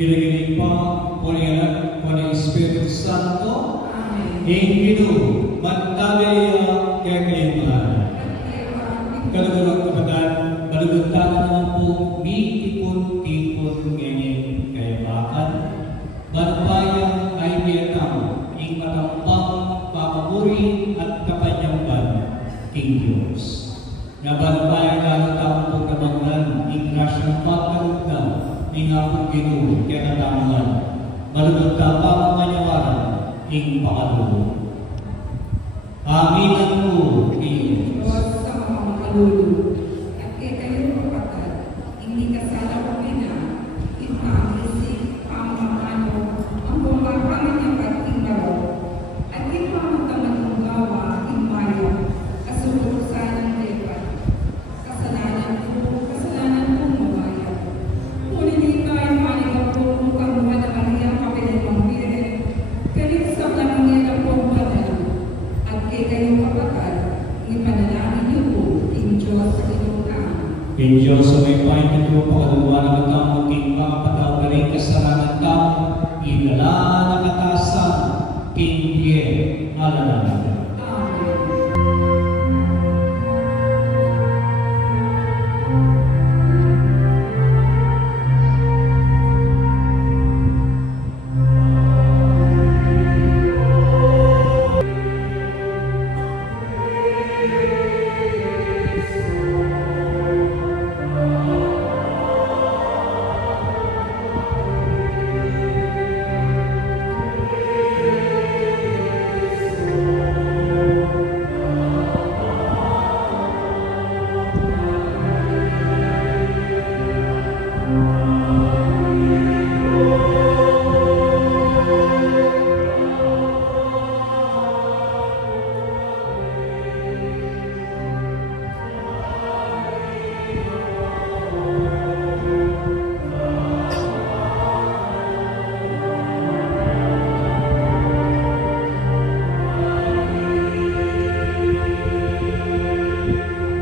Kinikinig pa po niya po ng Espiritu Santo. Amen. Inginu, magtabiya kaya kailangan. Kalagurang kapatid, balugutang naman po tipon-tipon ganyan kaya bakit? Barbayang ay biyatang ing matampang papaburi at kapanyamban king Diyos. Nabarbayang lalutang po kabanglan ing nasyang pagkalugna ing akong Ginoo kaya natamuhan. Balugutang pa ang manyawaran ing pakalulo. Aminan po king Diyos. At kayo kapatid, hindi kasala pamina, ipang-isip, pang-mamano, ang bumakamit ng ating laro, at ipang-tamad ng gawa, imayo, kasuburusan ng lepat, kasalanan po mawaya. Ngunit hindi tayo manigaw po mukhang madamariang kapilit pampilit, kalit sa lamangin ang pagbadan, at kayo kapatid, ipanalangin niyo po, Diyos sa inuunahan. King Diyos sa may pahinto, pakaluwa ng matang king makapataw na rin kasalanan tao, inala na katasan, king Pierre, alalaman.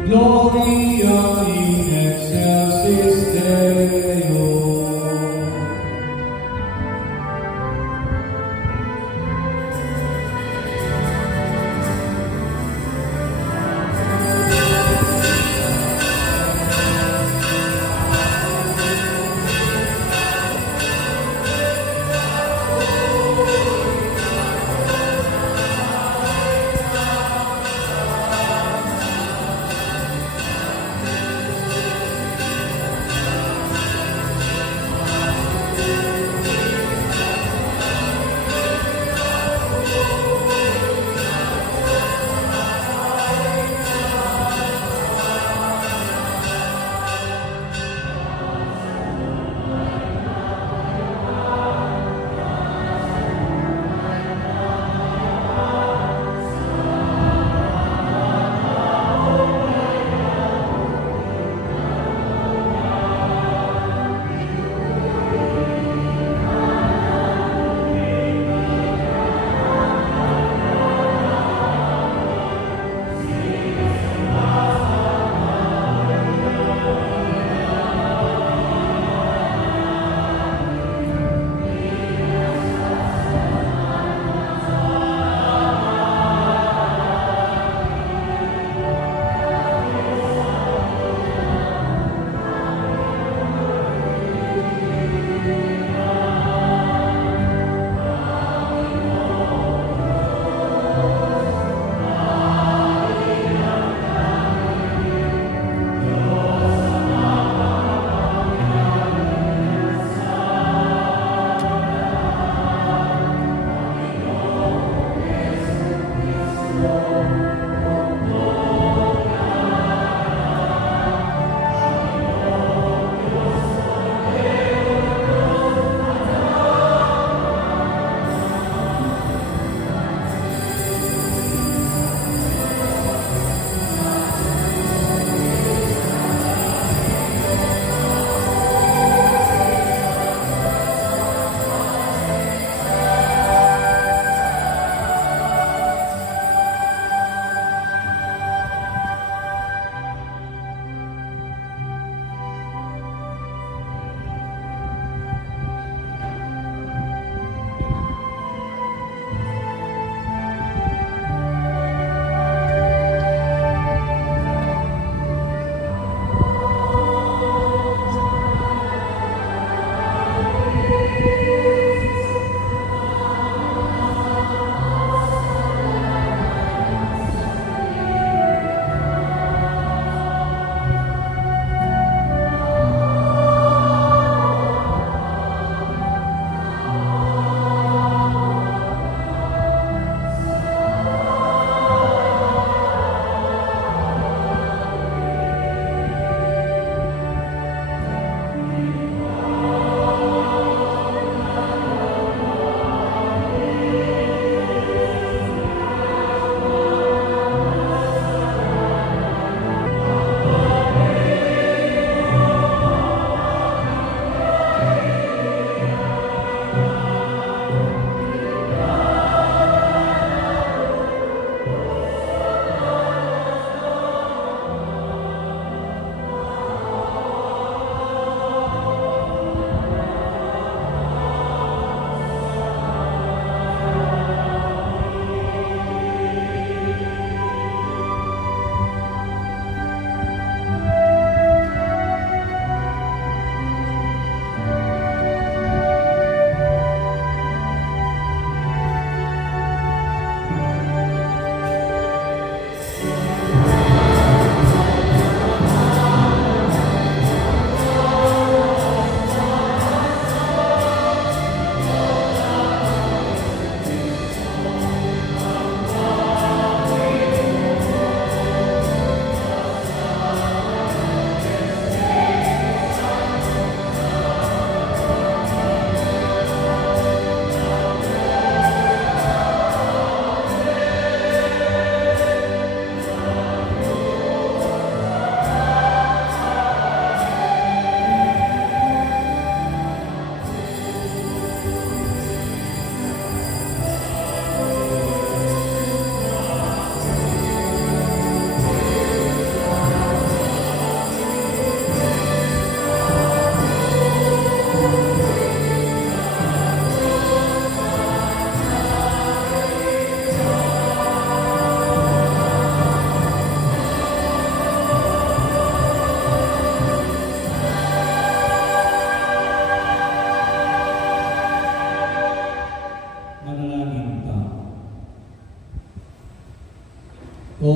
Gloria in excelsis Deo.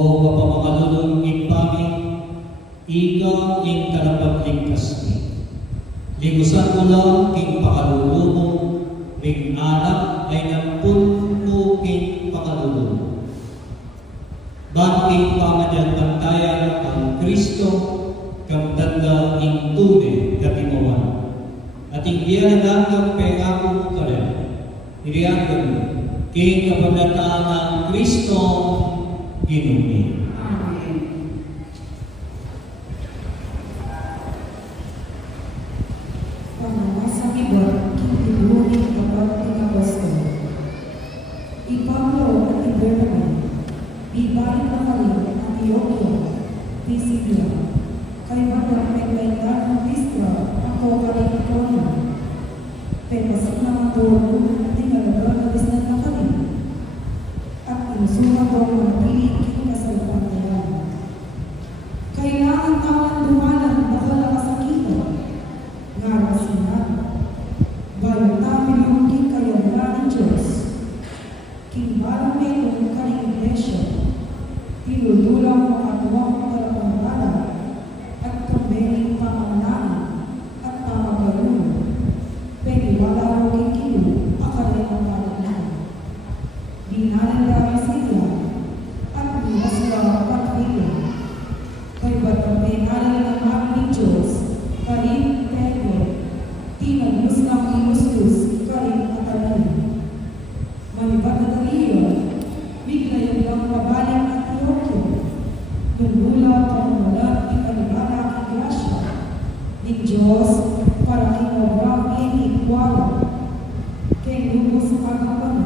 mapamangalulong ipami, ika ing kalapagligtas ni. Ligusan mo lang king pakalulumong, ring anak ay nampunto king pakalulumong. Bangking pamadyan pantayan ang Kristo, kang tanda ing tunay katimawan. At inggiyan na kang pengako ka rin, iriyagan mo, king kapagnataan ng Kristo, Ginumi. Amen. Pangawasang iba, kintibuhin kapag tinapostol. Ipablo at Ibernabe, ibalik na kami ang Antioquia, Pisidia, kay Madam Pagkaitan ng Pistra, ako Kalipatonia. Pagpasok na ang tulo at tinalaga na bisnan na kami. At inusuha ko ang pilit kasalpantayan. Kailangan taman dumanan bakal na kasakitan. Nga sinan, bayo namin ang kikayanan ng Diyos. Kimbalang mayroon ka ng iglesia, tinutulang makatuwang kalapangala at kambeling pamanaan at pamagalunan. Peniwala mo kikilu, akalay ang palanan. Binalan lang sila at buwas lang pagpili. Kay batang pengalan ng aming Diyos, karin Pedro, tinagos ng imustus, karin katalan. Manibat na taliyo, bigla yung lang pabalang at Antioquia. Nungula pangmulat ikalibala ang grasya ng Diyos para kinawang inikwala. Kay lubos agapan,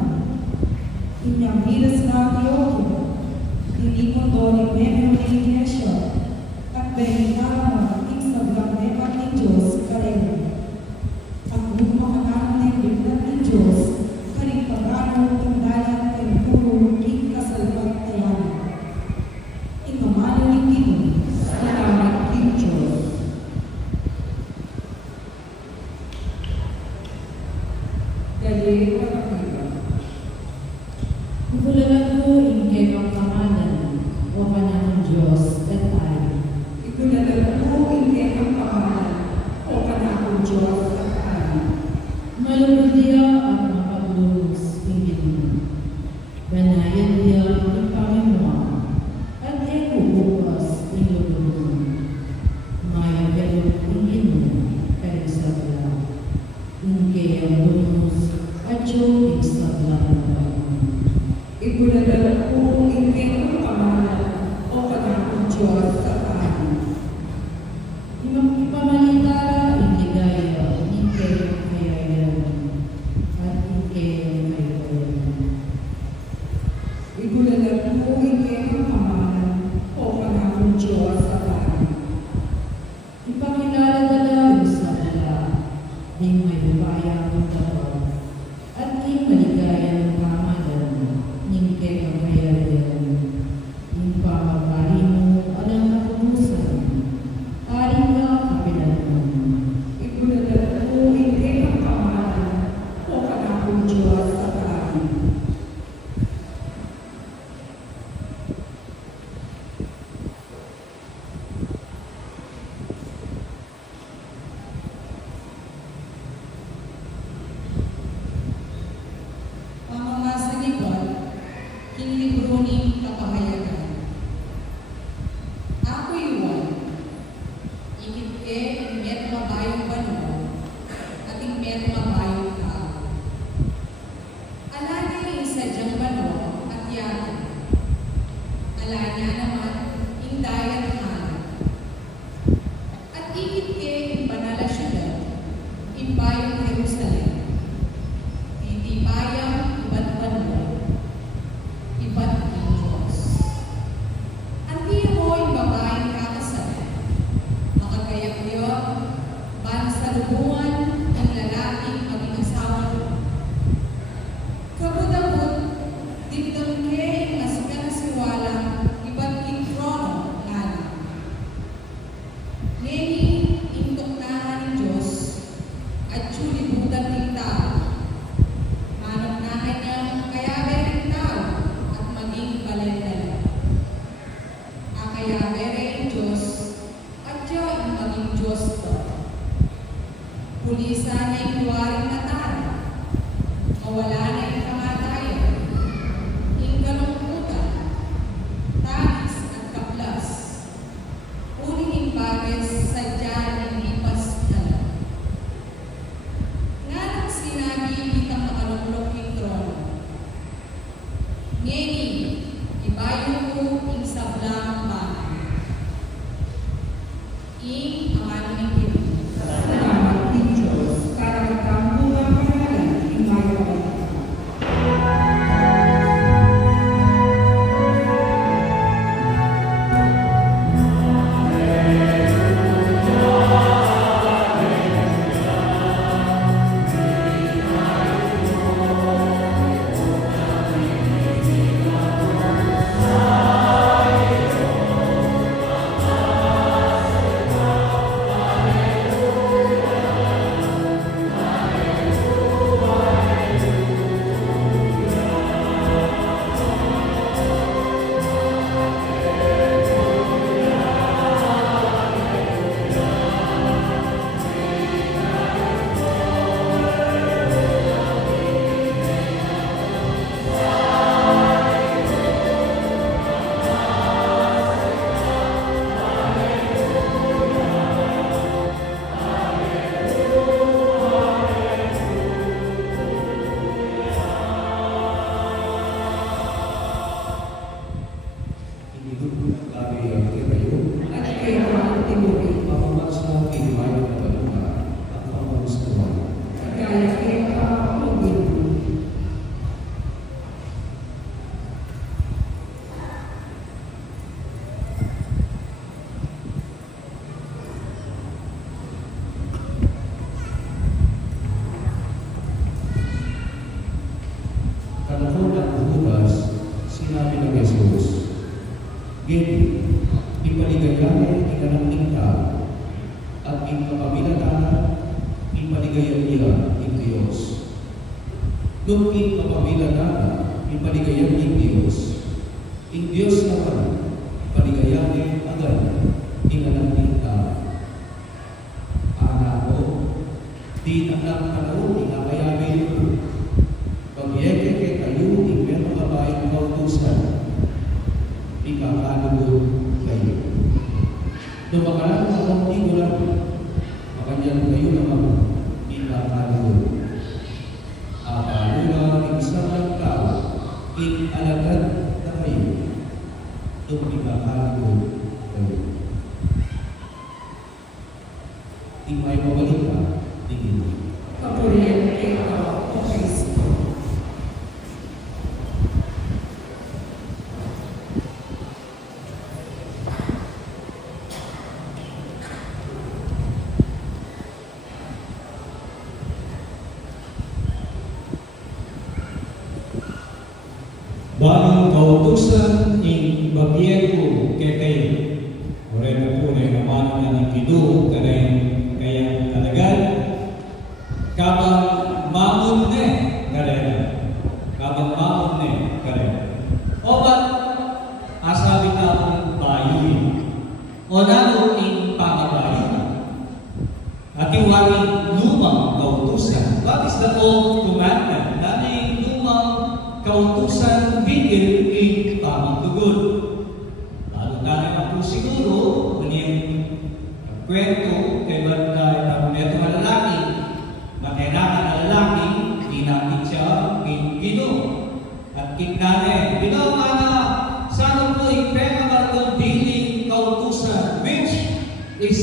inyang hilas na Antioquia, tinipon doon ng membro ng iglesia at benitama ng sablang mepat ng Diyos karena. Ang lumakanan ng biglat ng Diyos karing pag-ano ng dalat ng puro ng kasalpagtayan. Ingamano ng Ginoo, salamat ng Diyos. Dali ko ang iba. Ipulalan ko in kay pangkamanan o panahon Diyos at tayo. Ipulalan ko hindi ang pangalan o panahon Diyos at tayo. Malulod niya at mapaglulos pingin. Banayan niya ang Panginoon at eko bukas inulungan. Maya galot pingin kay sabla. Ingkay ang lunos at yung sabla ng Panginoon. Ipulalan ko hindi ang pangalan o panahon Diyos at tayo. Ipamalitara ang ligaya, ingkay ang kayayan, at ingkay ang kayayan. Ipulalan ko hindi ang pangalan o panahon Diyos at tayo. Ipakilala talaga sa dala, di may bubaya ng tao, at di maligaya ng kamalan, ingkay ang kayayan, yung pamabali mo, alam na Pulisan ay kuwaring natal, mawala na ang kamatayan, ang kalungkutan, tangis at kaplas, uling bagay sadya ng lipas na lang. Nga nang sinabi bitang makalunglok ng trono, ngeni, ibayo ko ang sablang bahay. Ing ang aming Pinoy. Salamat din Diyos para magkampo ang pangalan ng mayo ay sinabi ng Jesus, "Gini, ipaligayaan ikanang tao, at ikapabilatan, ipaligayan niya ang Diyos. Nung ikapabilatan, ipaligayan ang Diyos. Ang Diyos naman, ipaligayan agad ikanang tao. Anak ko, di anak panahon, ikakayabin ko. Pag-yeke kayo, meron babaeng kautusan, ikakalugod kayo. Dumakalan akong tigulan, makanya kayo naman, ikakalugod. Akalula, isang tao, alagad na kayo, ikakalugod kayo. Di may mabalik ka, tingin. Kapurihan kay Ikaw, O Kristo. Bagong kautusan ng babyero kay kayo. Ore na po na naman na ng kido kaya kalagad kabang mamun ne kare kabang mamun ne kare obat asabi ka ang bayi o nalo in pangabayi at iwaring lumang kautusan. What is the old commandment? Dami lumang kautusan bigil in pamagtugod. Lalo na naman po siguro yung kwento kay Pagneto na lalaki, makailangan na lalaki, dinapit siya Gino. At kignane, ginawa na sana po ipeka ng diling kautusan, which is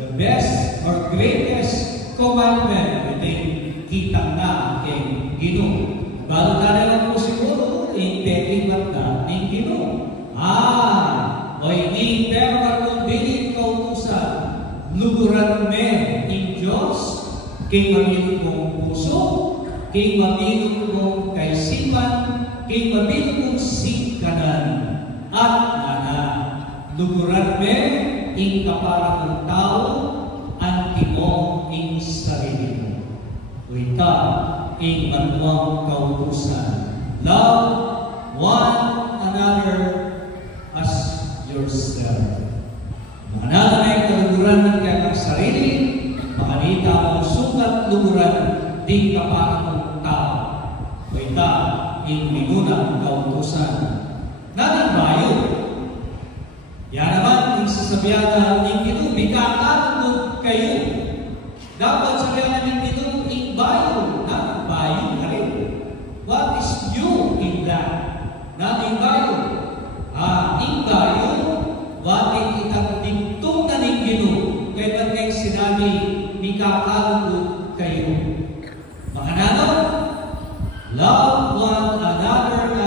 the best or greatest commandment within kitang na kay Gino. Bago na naman po siguro, intekimat na ng Gino. O hindi peka ng diling kautusan, luguran me ng Diyos, kay mabilog mong puso, kay mabilog mong kaisipan, kay mabilog mong sikanan, at nana, luguran me ng kapara mong tao, ang timong ng sarili mo. Uita, ang manuang kautusan. Love one another as yourself. Manala na yung kaluguran ng kanyang sarili, panita mo sukat lumuran di kapaang tao. Wita, in minuna kautusan. Nating bayo. Yan naman, yung sasabihan na ng Ginoo, mikakatunod kayo. Dapat sabihan na ng Ginoo, in bayo. Nating bayo na rin. What is new in that? Nating bayo. In bayo, wating itang dingtong na ng Ginoo. Kaya ba't kayong sinabi, mikakatunod kayo. Makanano? Love one another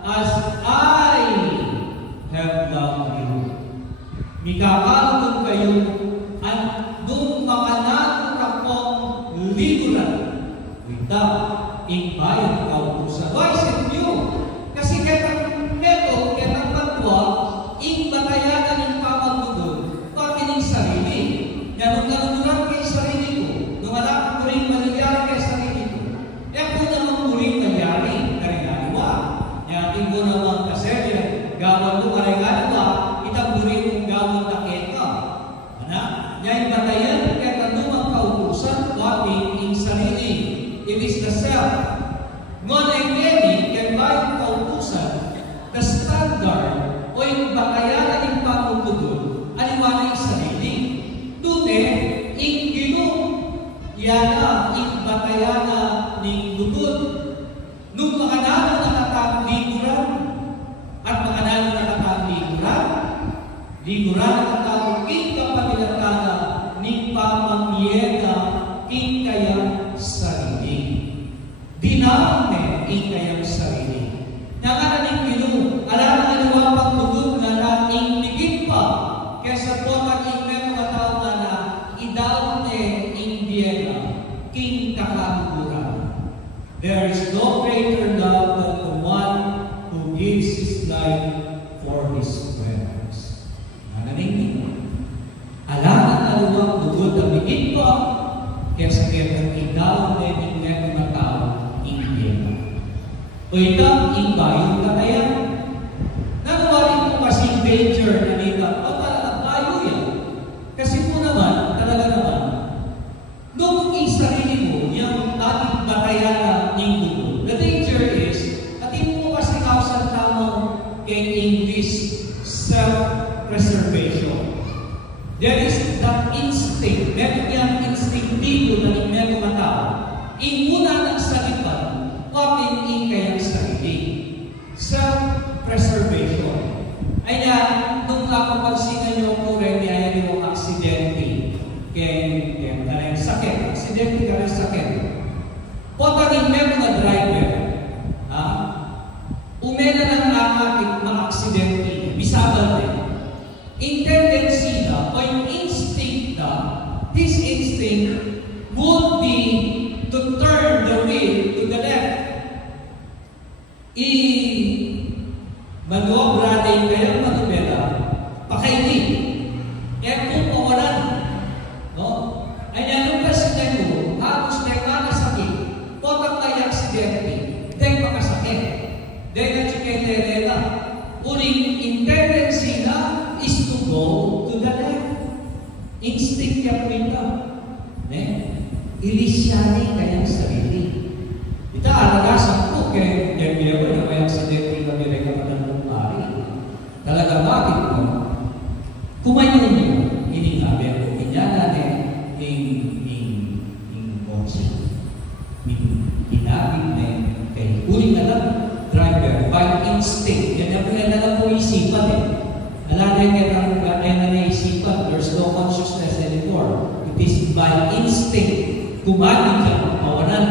as I have loved you. Mikakatunod kayo at nung makanano ka pong liguran without imbayang kautusan. Why is it new? Kasi katang meto, katang patwa, batayanan ng pamagudod, pati ng sarili. Yan, nung kaluguran kayo sarili ko, nung alam ko rin mangyayari kayo sarili ko, kung naman ko rin nangyari, karinganiwa. Yan, tingko naman kasi, gawin ko karinganiwa, itamburin kong gawin na keta. Yan, batayan, kaya kanumang kautusan, pati ng sarili. It is the self. Ngunit ngayon, kaya bayang kautusan, the standard, o yung batayanan ng pamugudod, aliwanay yung sarili. Dune, yung Ginoo, yana, yung batayanan ng lugod. Nung makanano nakatang liguran, at makanano nakatang liguran nakatang kapanilatana ng pamamiyena in kayang sarili. Diname in kayang sarili. Nangalan ng Ginoo, alam na liwapang lugod na nating ligid pa kesa po maging may mga tao na idaw ne Indiana king kakaburan. There is no greater love than the one who gives his life for his friends. Nangalan ng Ginoo, alam na liwapang lugod na ligid pa kesa idaw ne mga tao Indiana. O itang imbayong katayan. Nagawarin po kasing danger na nita, o talagang bayo yan. Kasi po naman, talaga naman, nung isarili mo, yung ating batayan ng dugo, the danger is, atin po kasi kausan tamang kay English self-preservation. There is that instinct, meron yung instinctivo na ng meron mga tao. Muna ng salipan, pagin kayang sarili. Self-preservation. Ayan, nung napapansinan nyo po rin, niya yung aksidente. Kaya yung sakit. Aksidente ka rin sakit. Pagin meron na driver, umena ng nakakit mga aksidente, bisabal rin. In tendency na, o yung instinct na, this instinct would be to turn the wheel to the left. Manobra din kayo manobera, pakainin. Kaya kung pawalan, no? Ay nanong presidente mo, hapos na yung sakit, potang may aksidente, dahil makasakit. Dahil na chikenelena, uling tendency na is to go to the left. Instinct yan ito. Ilisyani kayang sarili. Ita, alagasan po kaya Gabriel na may aksidente na nilagay ka ng lumari. Talaga bakit mo? Kumayon niyo, iningabi ako. Inyala in Monsi. Inabig na kay uling na lang, driver, by instinct. Yan na lang po isipan eh. Alam na naisipan, there's no consciousness anymore. It is by instinct. Kumagin ka, pawanan.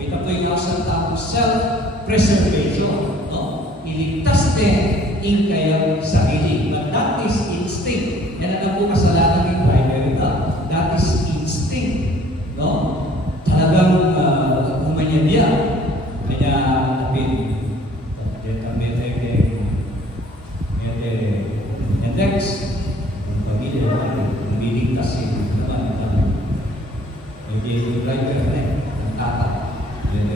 May tapoy na sa tapos self-preservation. No? Iligtas din in kayang sarili. But that is instinct. Yan ang po kasalanan ng driver. That is instinct. No? Talagang umanyan niya. Kaya next, ang pamilya naliligtas naman ang yung driver na ang tata. Yung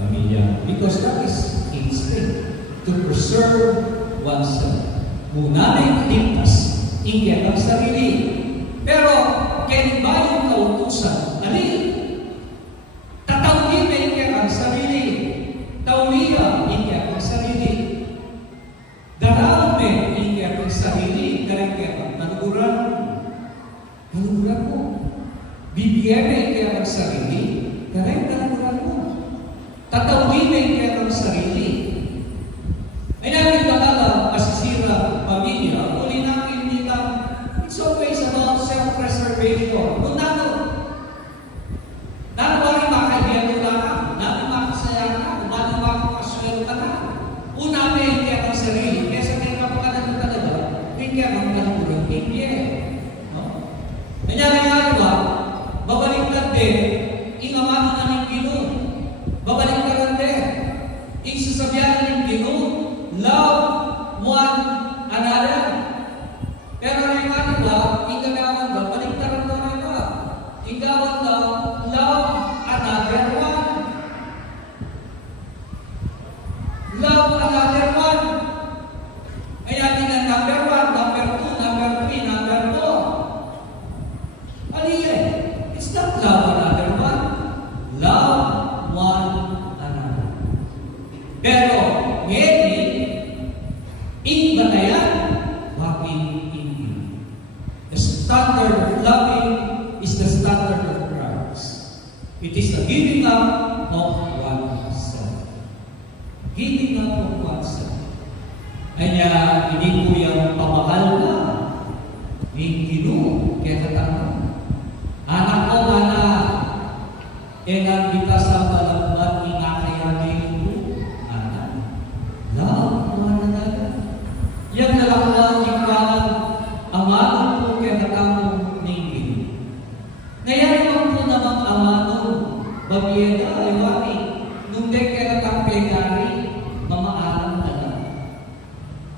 pamilya. Because that is instinct to preserve oneself. Muna na yung ligtas, ingyan ang sarili. Pero, ken bayo kautusan. Ani? Tatawgi na ike ang sarili. Tawliya ike ang sarili. Darame ike ang sarili. Kareke ang nanuguran. Nanuguran mo. Bibigyan na ike ang sarili. Kareke nanuguran mo. Tatawgi na ike ang sarili. Ay namin bakala masisira pamilya. Uli namin nila. It's always about self-preservation. Kung nano makaibigan mo lang, nano makasaya ka, nano makakaswelo ka na. Una may hindi ang sarili. Kaya sa kaya kapakanan talaga, hindi ang kalulong hindi. Kanya nga ba, babaliktad din, ingamahan na ng Ginoo. Babaliktad din, isasabihan ng Ginoo, love one another. Pero nga ba, ingagawan ba, baliktaran daw na ba? Inggawan daw, love another one. Love another one. Ay natin ang number 1, number 2, number 3, number 4. Ano yan? It's not love another one. Love one another. Pero, ngayon, iba na yan, loving in you. The standard of loving is the standard of Christ. It is the giving up of oneself. Giving up of oneself. Kanya, hindi po yung pamahal na. Hindi kaya katanong. Anak ko, anak, enang kita sa balagbat, ingakayanin ko, anak. Love one another. Yang nalaklang ikaw, amanon po kaya katanong ninggin. Ngayon naman po namang amanon, babyeda, iwani, nung day kaya katang pegari, mamaalam na lang.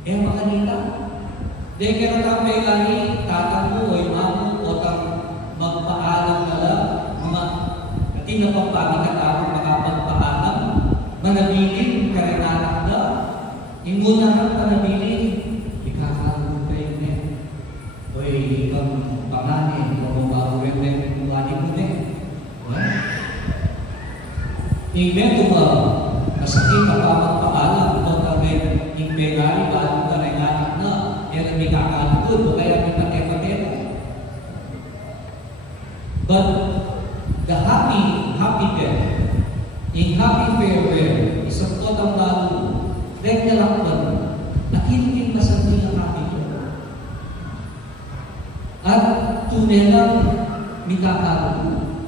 Eh, makanila. Day kaya katang pegari, tatang mo, ay mamo, o tang magpaalam na lang, at tinapapagi katang makapagpaalam, manabiling karinanak na, imuna kang manabiling, ikakaroon kayo na. Oy, ikang panganin, o mabaruin na yung panganin mo na. Ingmento ba, masakit ka pa magpaalam, o kami, impegari, bago ka na yung anak na, yan ang ikakaroon, o kaya kita kaya. But, the happy death, in happy farewell, isang potang lalo, dahil nalakpan, nakinig masanti ang aking ito. At tunay lang, mikakaroon.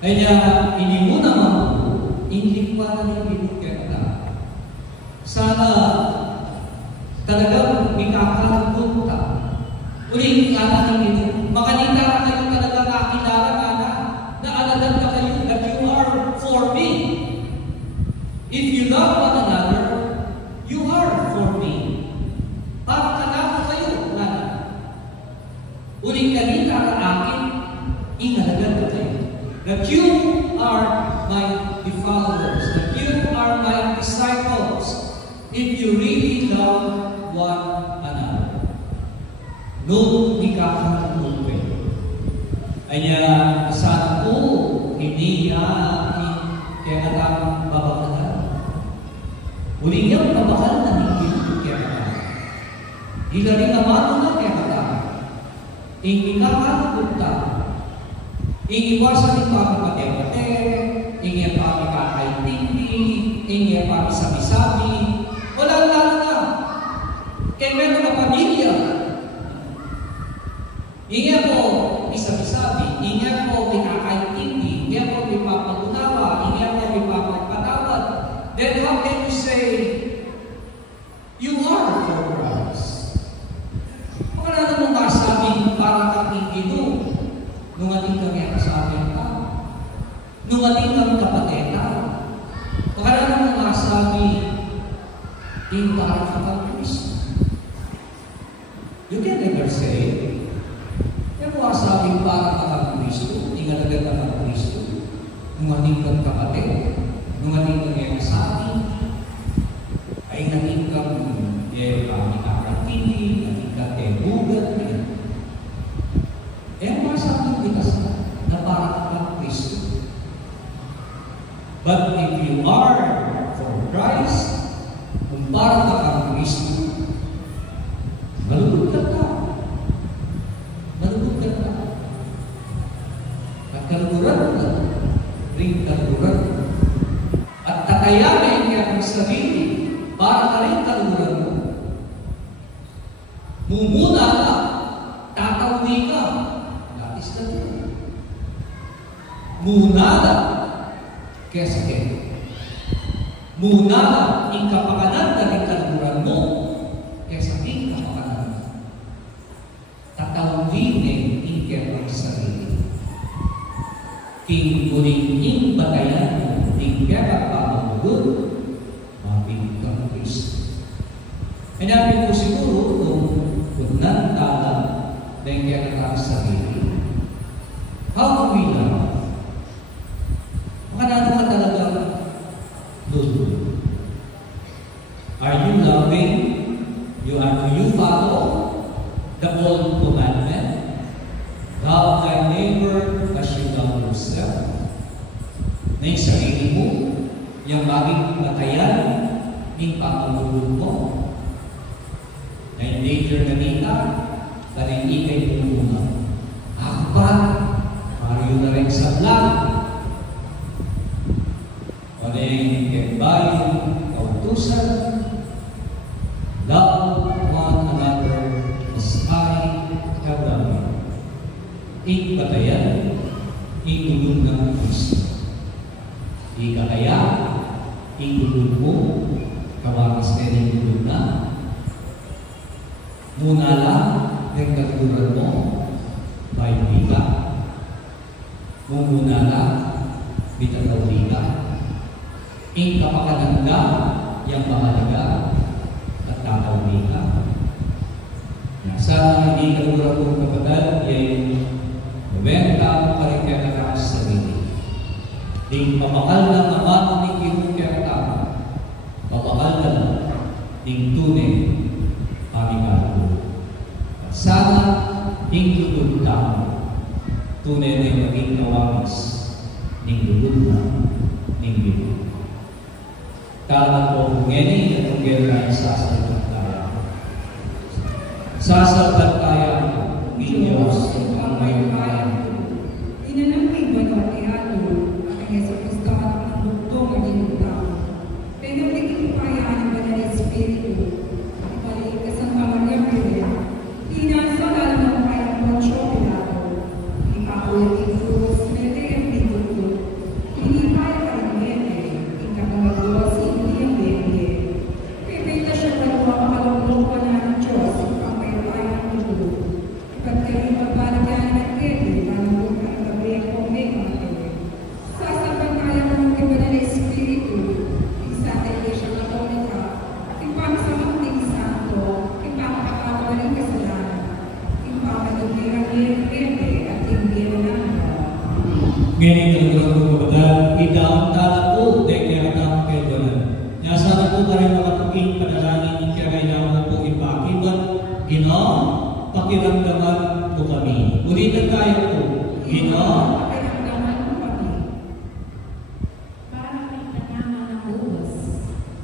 Kaya, inimuna mo, hindi pa na rin binuketa. Sana, talagang mikakaroon ka. Uling anak ito, makanita ka kayo talaga nakakilala na aladan ka kayo that you are for me. If you love one another, you are for me. Para kanako kayo, nana. Uling kanita ka akin, inalagan ka kayo. That you are my followers, that you are my disciples, if you really love one another. Nung ikakaroon kayo. Kaya, saan po, hindi kaya natang babakalan. Uli niyang babakalan na hindi kaya natang. Hindi rin naman na kaya natang. Hindi ikakaroon tayo. Iiwasan ito ang pati-pati, ingin pa ang kakaintindi, ingin pa ang sabi-sabi. Wala na. Kaya meron na pamilya. Ingin po isabi-sabi, ingin po kakaintindi, ingin po ipapag-unawa, ingin po ipapagpatawad. Then how can you say, you are for Christ? Wala namang masabi para kang Ginoo. Nung ating kami kasabi ang tao. Nung ating kami kapateta. Wala namang masabi, tingkaran ka kang Kristo. You can never say, pero masabi para ka kang Kristo, tingalagan ka kang Kristo. Nung ating kami kapatid, nung ating kami kasabi, ay nating kami kami kakatili, nating katebugan, Mumuna ka, tatawi ka. That is the truth. Muna ka, kesa kaya. Muna ka, ikapakanan na rin kaluran mo, kesa ikapakanan. Tatawin ingkep ang sarili. Kinguling batayan mo, ingkep ang pamamugot, mabing kang Kristo. Hanapin ko siguro kung kunang tala na ingkep ang sarili. How do we love? Makanano ka talaga lulu? Are you loving? Do you follow the old commandment? Love thy neighbor as you love yourself. Na yung sarili mo, yung maging matayan, yung pangululog mo. Na yung danger na nita, dahil ikay mo muna. Akbat, Mario na rin sa vlog. Walang kembayong kautusan, love one another as I have done you. Ikatayan, ikulong ng Kristo. Ikataya, ikulong mo, kawakas ka rin ikulong na. Muna lang, ng katulad mo, may biga. Muna lang, bitataw biga. Ikapakadanda, yang mahalaga, at tataw biga. Sana hindi katulad kong kapatid, yung benta pa rin kaya nakakasa sa sarili. Ding pamakal na naman ni Kirong kaya tama. Pamakal na ding tunay aming araw. At sana hindi lulog tama. Tunay na yung maging kawamis ning lulog na ning lulog. Tama po kung ngeni at kung gano'n ay sasaltan tayo. Sasaltan tayo ng Diyos ang may bayan. Inanamig ba ng Tihado ang Yeso Cristo at ang bugtong ang inutang? Pero naging upayaan ba ng Espiritu? Ibalik ka sa mga Gabriel. Inasa lang ng kayang Poncio Pilato. Ipakulit ikurus, mete ang pituto. Inipay ka ng mete, ikapangagawa si hindi ang bebe. Pipita siya na makalulong pa na ng Diyos ang may bayan ng dulo. Pagkaling pagbalagyan ng bebe, panulong ka ng Gabriel o may mga bebe. Sasapan kaya ng iba ng Espiritu, isa sa Iglesia Katolika, ipangsamanting santo, ipapakawaling kasalanan, ipapadugay ang bebe at hindi ng Ngayon ang mga kapatid, itaang talako, dahil kaya katang kayo doon. Nasa na po tayo makatuking panalangin, kaya kailangan po ipakibat, Ginoong, pakiramdaman po kami. Ulitan tayo po, Ginoong, Para may panyaman ng buwas,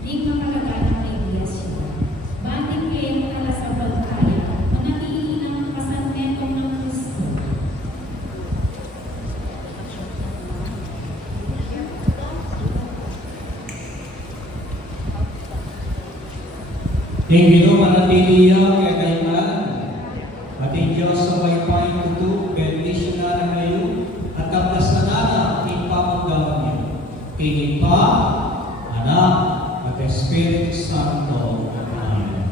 di makalagay ng iglesia. Bating kayo nala sa pagkaya, manatili ng kasanetong ng Kristo. Tingin mo manatili ang kagayman. Ating Diyos sa may pahintuto, bendisyon na kayo, at kaptas na na, ipapagawa niyo. Kini pa, Anak, at Espiritu Santo. Amen.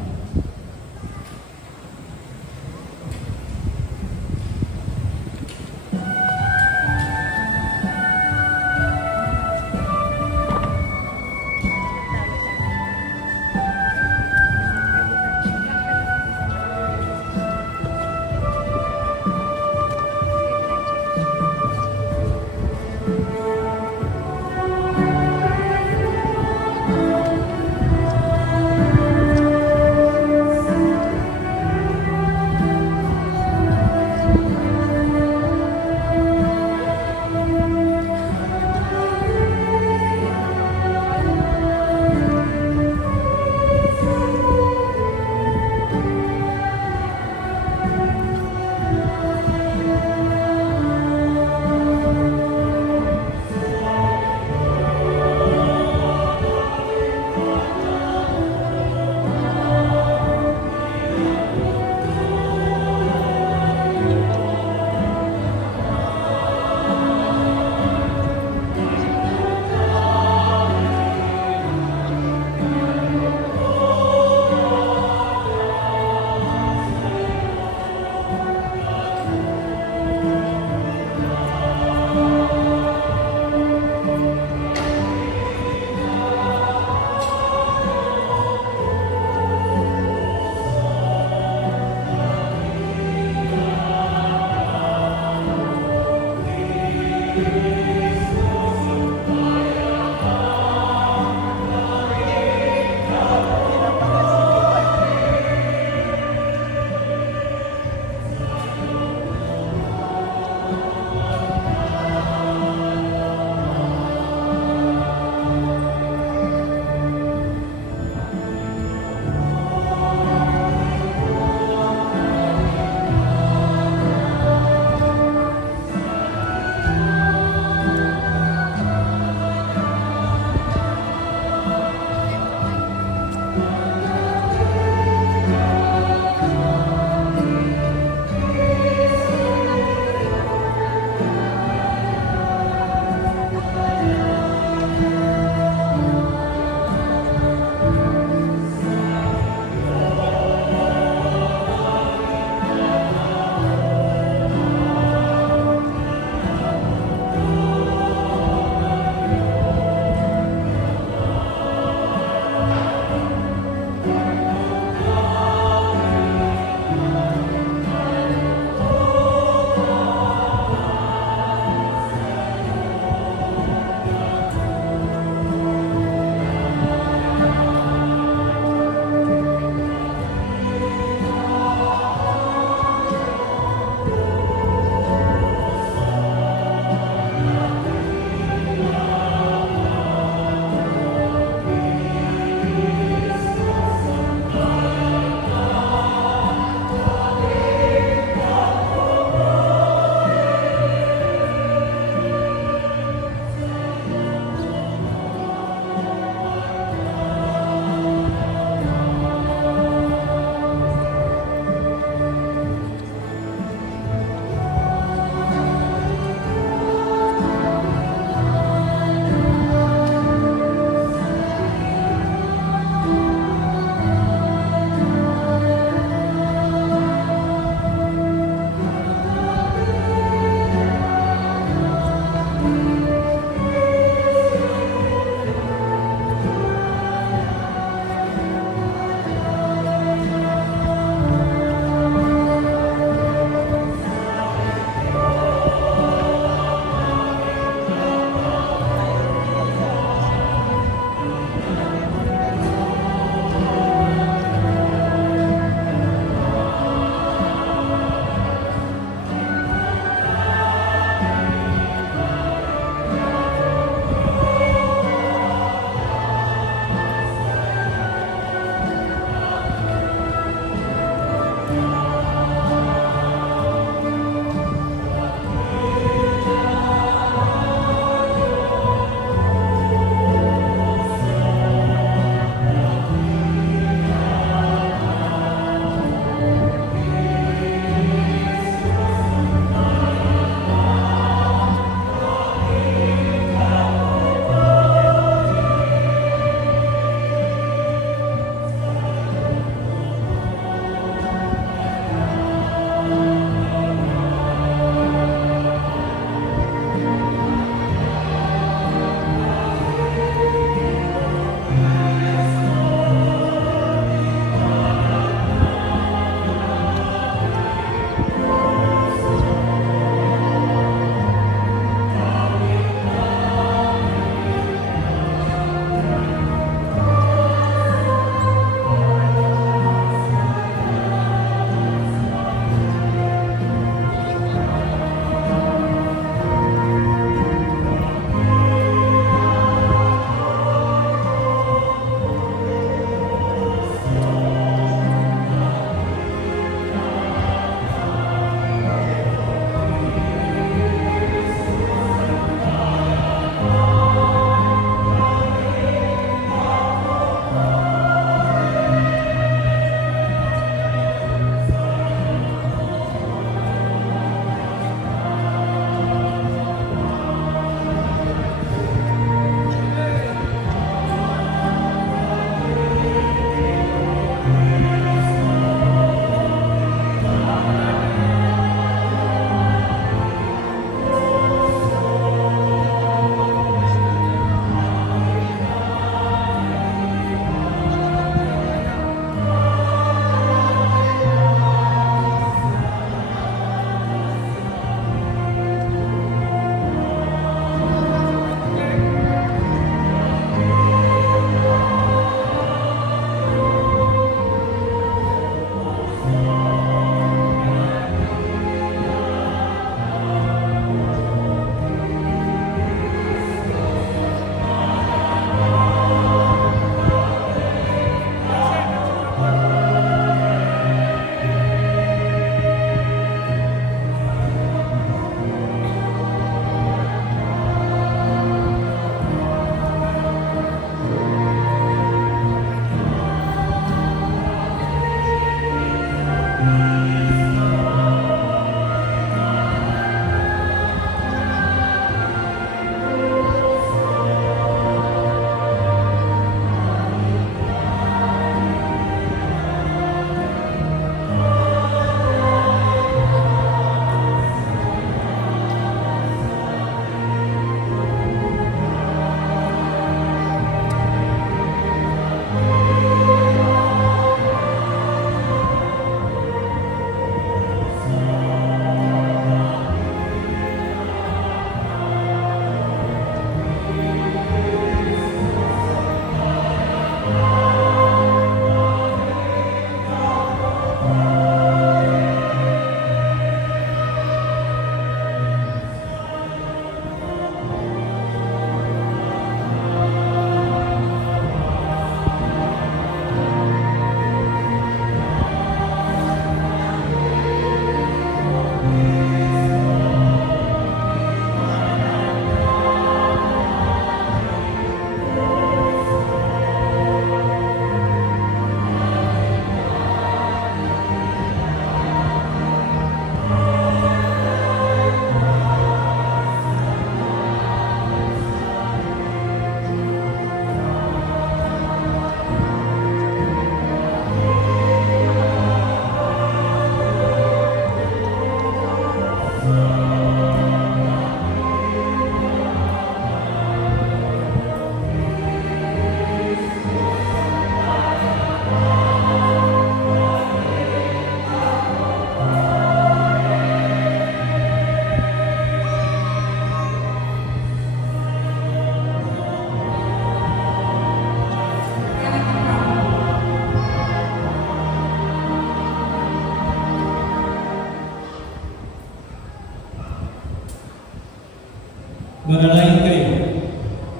Manalangin kayo.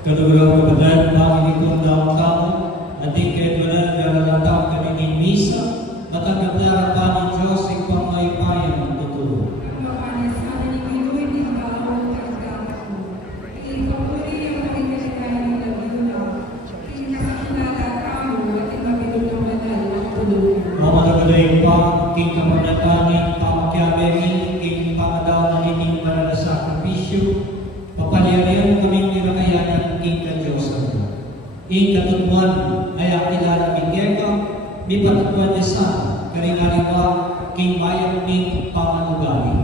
Kalugaw kebenaran Panginoon kong daong kamu, ating kayo benar dalam latang kaningin misa, matang kaplara pa ni Diyos ang pangmaypayan tutulong. Mamalagay pa, king kamanatanin, pamakyaberin, king pangadaw na nining para sa sakripisyo, papaliyan kaming nirakayan ing ka Diyos ako. Ing katutwan ay akilala bigeka, may patutuan niya sa karingariwa king bayan ning panganugali.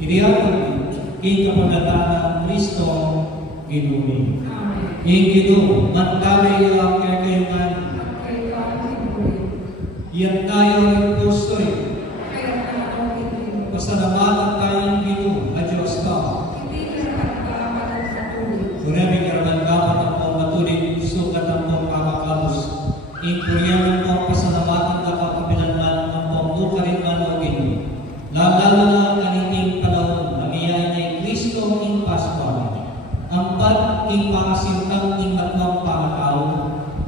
Iriyakan ing kapagdatan ng Kristo ginumi. Ing gino, mantalay ang kakayangan, yan tayo ng puso'y pasalamatan tayong gino, a Diyos ka. Kunaming karaman dapat ang pong matuloy sugat ang pong kakakalos. Inkuryaman mo ang pasalamatan na kapapilanman ang pong lukarin manogin. Lalala na ang kaniting panahon na miyan ay Kristo in Pascual. Ang pad in pangasintang in matmang pangatao,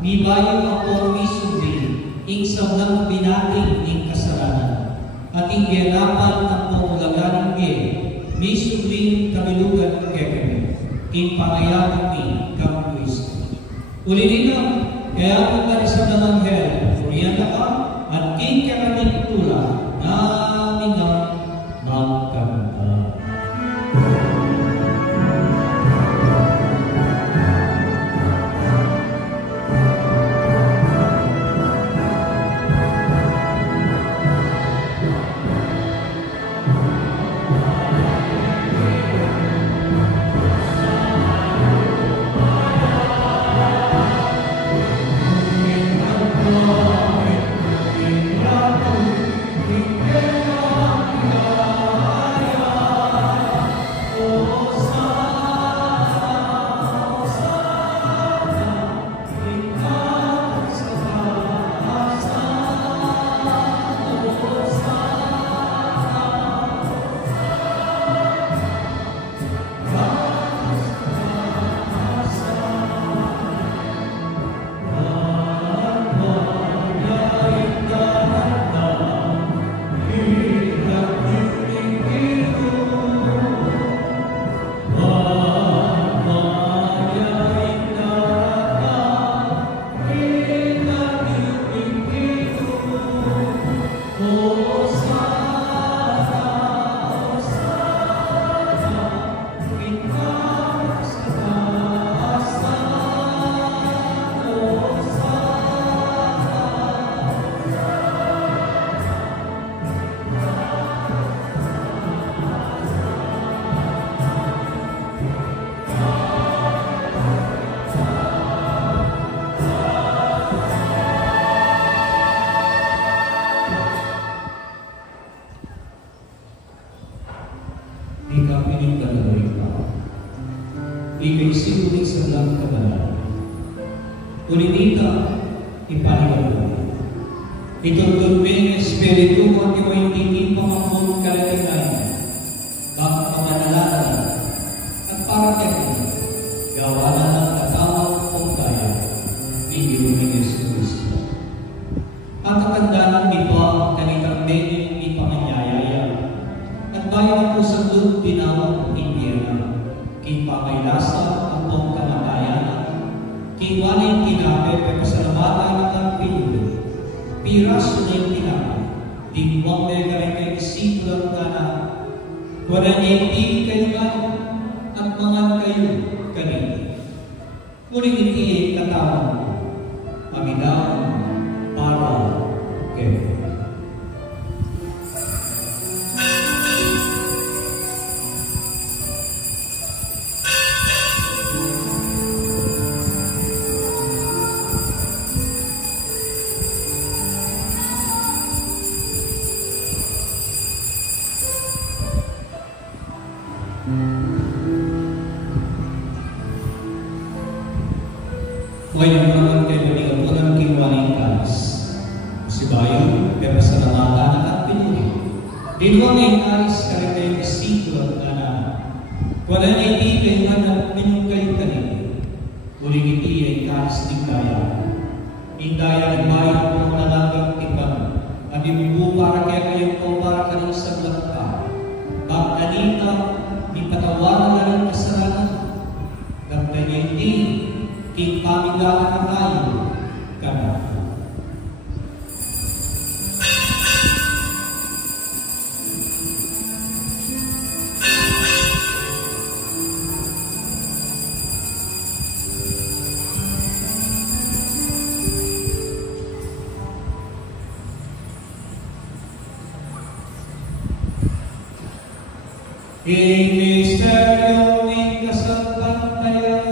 nibayo ang pong misubin, ing sablang binating ing kasalanan. At ing ganapan ang pong lagaring gay, misubin kabilugan kekemi. Ing pangayang ni kang Kristo. Ulilinaw, kaya kung karisam ng Anghel, kuriyan na ka, at king kakaming tula, namin na magkanta. sulit sa lang kabalan. Ulinita, ipahinggan. Itutulong Espiritu mo at iyong hindi pamamulong kalagay bakit pamanalanan at para kayo gawa na ng katamang pagkaya hindi ng Yesu Cristo. Ang katandaan ng iba ang kanitang menyong ipanganyayaya at bayan ako sa doon tinawag hindi na kipapailasa ang pong kalakayan kiwanay kinapit at pasalamatan ng pinulo piraso na yung tinapit tingwang may karekay isipulang ka na wala niya hindi kayo at mga kayo kanina. Ngunit hindi katawan Panginoon para kayo. Ngayon naman kayo niyo po ng kiwaning kalis. Si Bayo, pero sa namata at pinuli. Dito ang kalis ka rin kayo isipon na na. Wala na hindi kayo na pinyong kayo kanina. Uling iti ay kalis ng kaya. Indaya ng bayo po nalagang tipan. At yung po para kayo po para kayo sa langka. Bang kanina, ipatawaran na rin kasalanan. Nagtanya hindi ipamigalan ang tayo kami. Imisteryo ng kasalantayan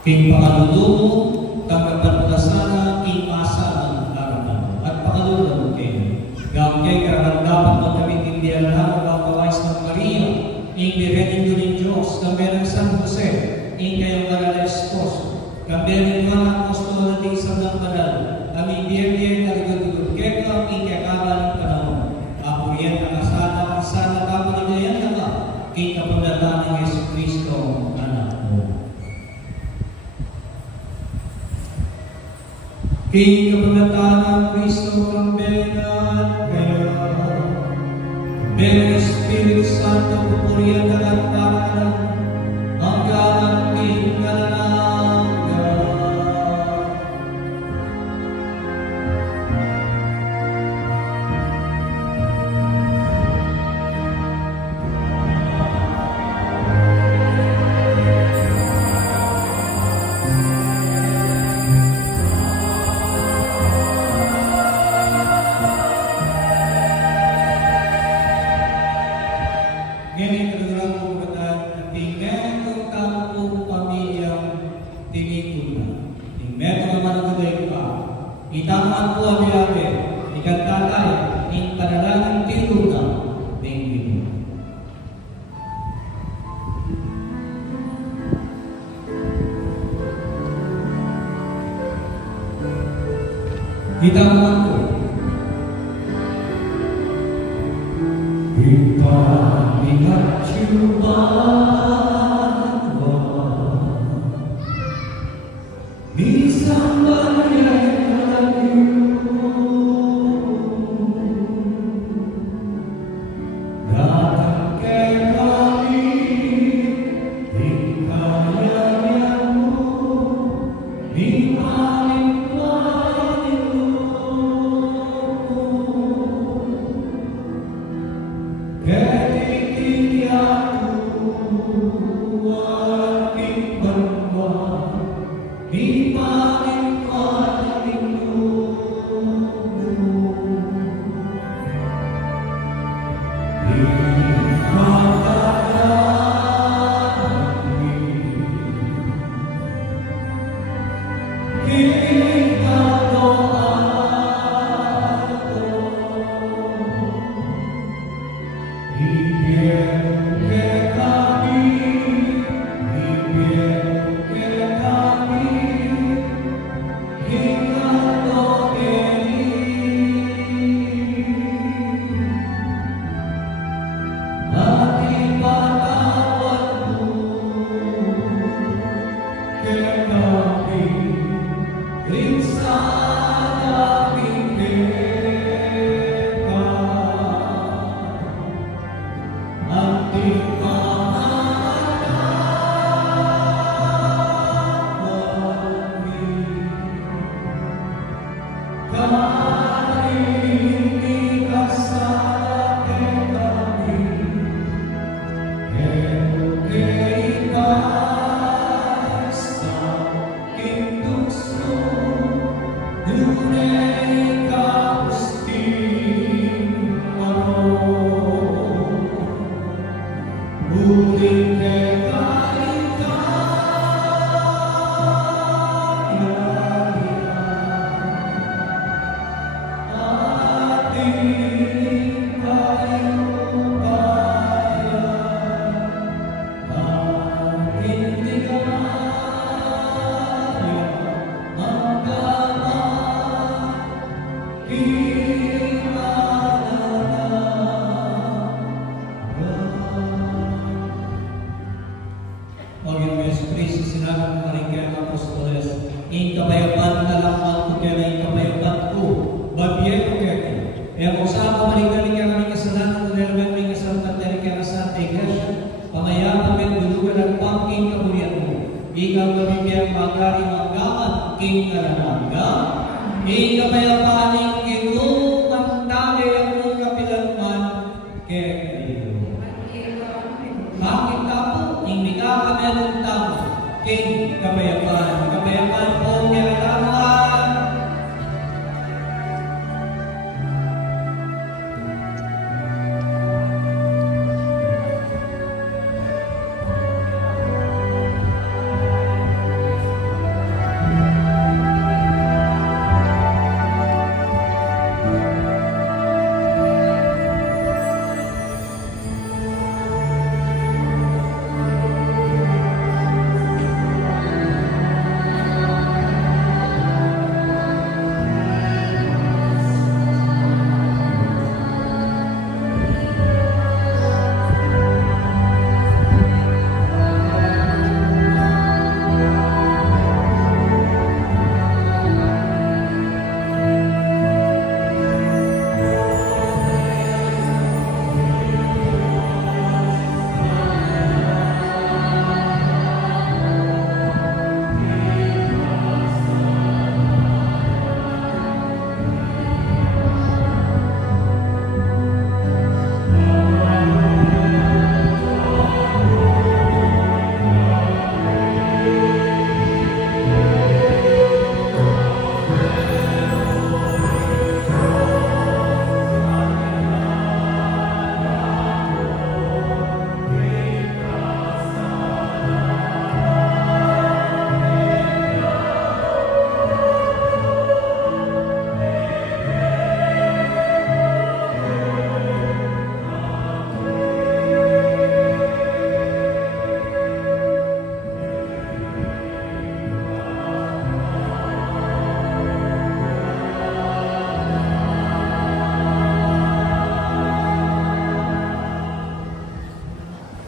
King pangalulumo, tanggapatan na sana, king asa ng harapan. At pangalulumo kayo. Gawin kayo karamdaman mo kami tindihan na magpapawais ng Maria, ing diretito ng Diyos, kambi ng San Jose, ing kayong maral esposo, kambi ng mga apostol na ting sa ng banal, aming biyem-biyem na rigod-rigod, kaya ing kakaban ng panahon. Ako yan ang asana kapaligayan na ba, king kapagdataan ng Yesu Cristo, anak mo. King kapagdataan ng Cristo ang benan kayo. Ben Espiritu Santo pupurihan na at parang hanggang Hitangan ko. Ipahingat Chihuahua Isang bagay datang ke kami hikayamu di paling-paling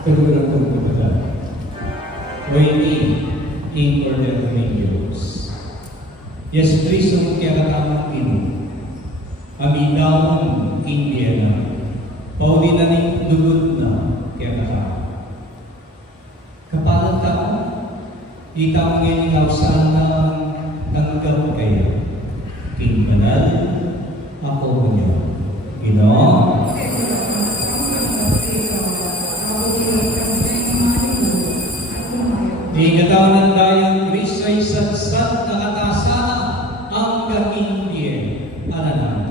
Kedua kepada Wini in order Diyos. Yes, Kristo kaya katamang ini. Aminahon Indiana. Pauli na ni dugod na kaya katamang. Kapalang ka, itang ngayon saan na tanggap kayo. King Banal, ako niyo. Ginoong. Di katawan ng dayang Kristo ay sadsad na katasana ang kamindye panananda.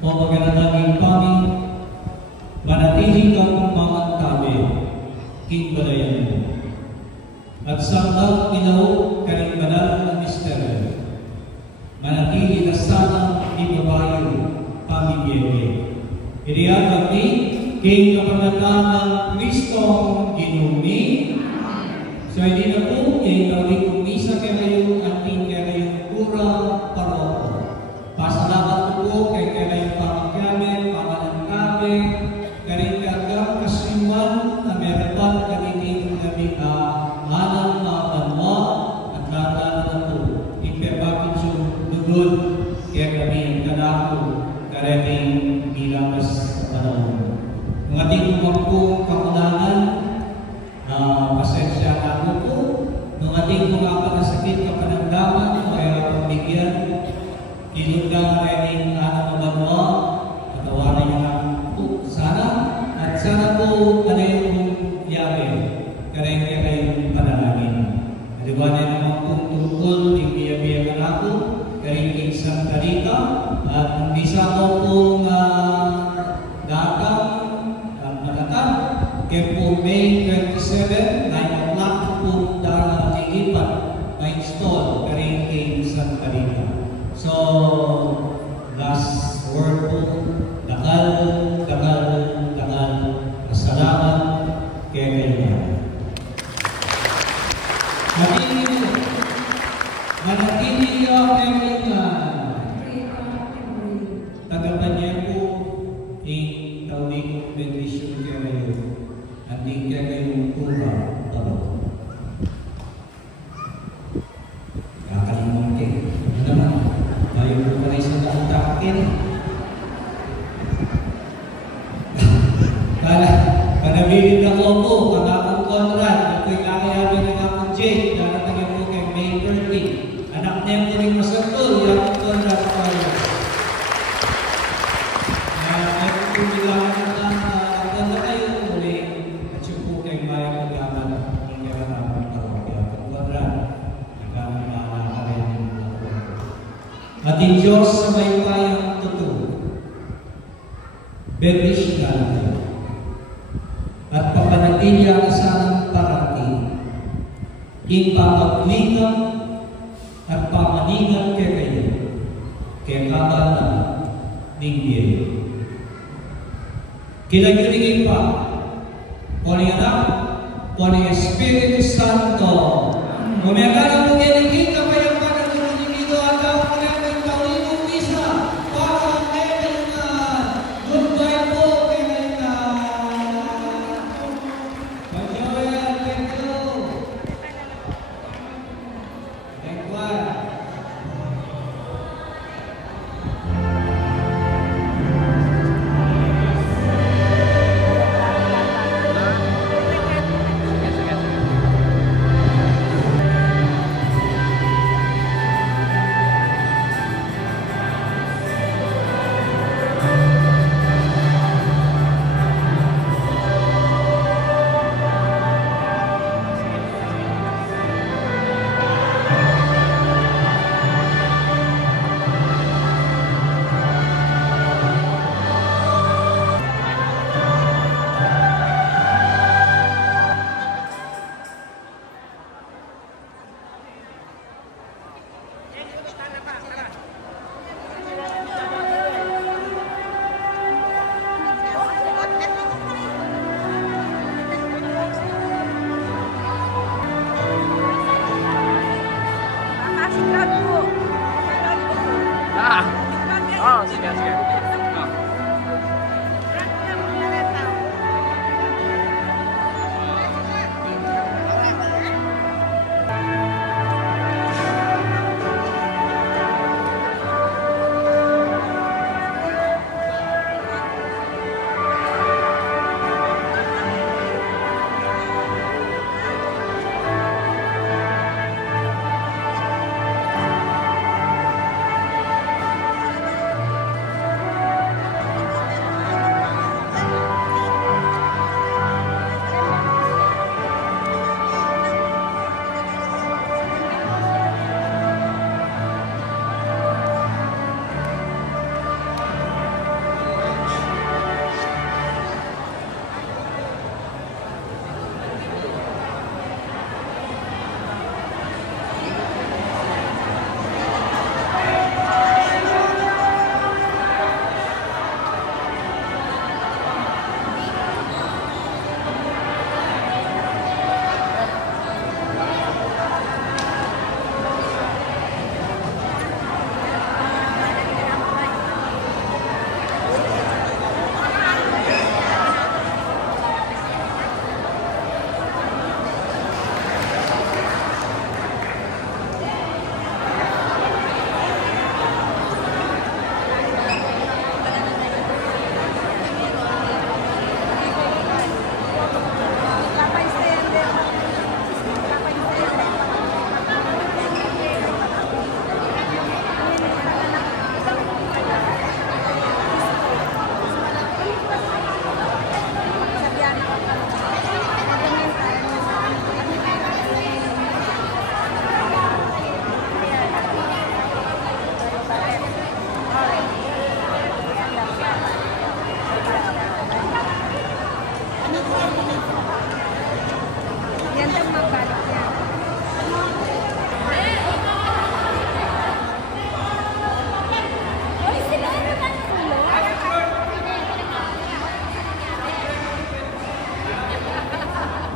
o maganaging kami, manatili kang mamantabi, king balayan mo. At sanggang inaw karing banal na misteryo, manatili na sana ibabayo pamibiyete. Iriyan kami, king kapamatan ng Kristong Ginumi. So hindi na po, kami kumisa kayo at kaya pura paroko. Pasalamat po kay kaya pangkame, pamanangkame, karing kagang kasiman na meron kaniting kami anang makanwa at latala na po. Ipepapit yung lugod kaya kami ang kanako kareting bilakas sa panahon. Ang ating umakpong kakulangan, pasensya na po. Ang ating pagkapanasakit kapanagdaman, kaya pambigyan, ilunggang kayo mabanwa, patawanan niyo lang po sana, at sana po ano yung yabe, kaya kayong panalangin. Aliwanay naman pong tungkol, ibiya-biya ka na po, kaya isang talita, at bisa ko pong dagang nakatan, kaya po May 27, 9 o'clock po darang lilipat, ma-install kaya isang talita. So, last word po, dakal, salamat kaya kayo. Manatili ang tagapan niya po yung tawag kong bendisyon kaya kayo. Hindi kaya kayo pura taro. Kakalimutan kayo. Ano naman? Tayo po pa rin sa nakatakin. Panabilin ako po, pangakong Conrad, ako'y kakayamin ng akong Jake, darating po kay May 30. Anak niya po rin masartol, yung Conrad pa rin. Ay po bilangan na ganda kayo muli, at yung po kay Maya Kagaman, yung kaya naman parokya. Conrad, nagkakamaan ka rin yung ako. Ating Diyos sa may kayang totoo, bendisyon ka natin. At papanatili ang isang parating, ipapaglingan at pamaningan kayo, kaya kabala ng Diyos. Kinagilingin pa, o ni Anak, o ni Espiritu Santo, kumiyakala mo kinigin na kayang pagkatuloy ng ito at ang kanyang tawin isa, para kailangan. Goodbye po, kailangan. Majoya, thank you. Thank you.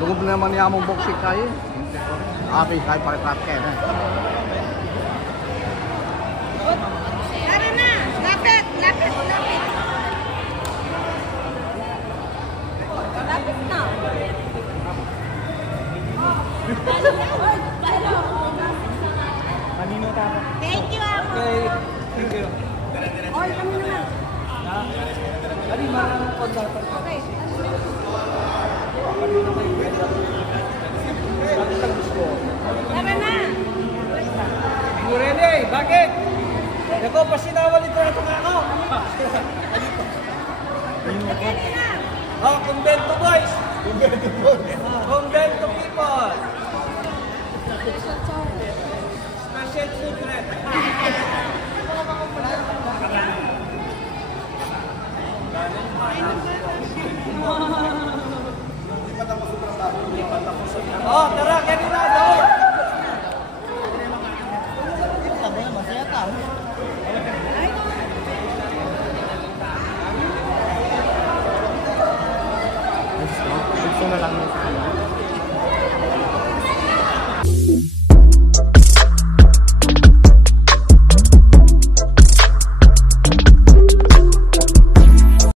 Dugob naman niya mong boxing kayo. Aking kayo pare-pare kayo. Tara na! Lapit! Lapit! Lapit! Lapit na! Kanino tayo? Thank you, Amo! Okay. Thank you. Oy, kami naman! Ari, maraming kontrata. Okay. Kanino kayo pwede? Bakit ang gusto? Tara na! Murene, bakit? Ako, pasinawal ito na itong ako. Dali na! Oh, Convento boys! Convento people! Special children! Oh, tara, kanina daw! Masaya tao. Gusto na lang